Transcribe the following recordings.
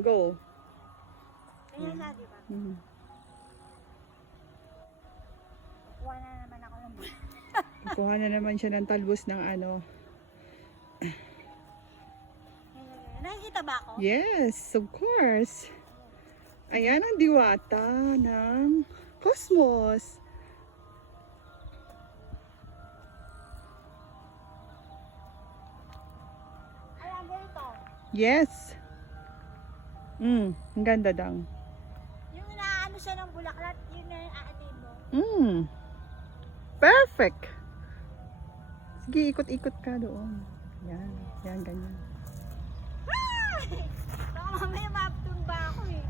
Go. Ganyan na, di ba? Kuha na naman ako ng Kuha na naman siya ng talbos ng ano. Nakikita ba ako? Yes, of course. Ayan ang diwata ng cosmos. Ayan, ganito. Yes. Ang ganda daw. Yung inaano siya ng bulaklak, yun na yung aanin mo. Perfect. Sige, ikot-ikot ka doon. Yan, yan, ganyan. Baka mamaya matumba ako eh.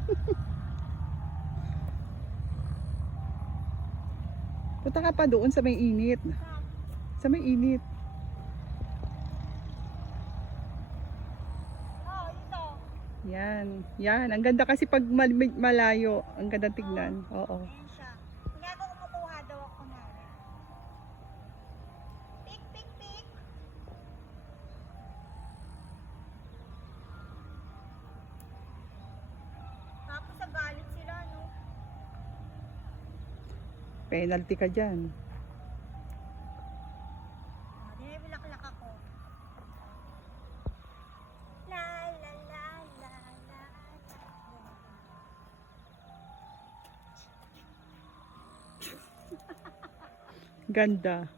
Punta ka pa doon sa may init. Sa may init. Oo, ito. Yan, yan. Ang ganda kasi pag malayo. Ang ganda tignan. Oo. Ayan siya. Kaya ako kumukuha daw ako na. Pik, pik, pik. Tapos sa galit sila, no? Penalty ka dyan. Di na bulaklak ako. La la la la la. Ganda.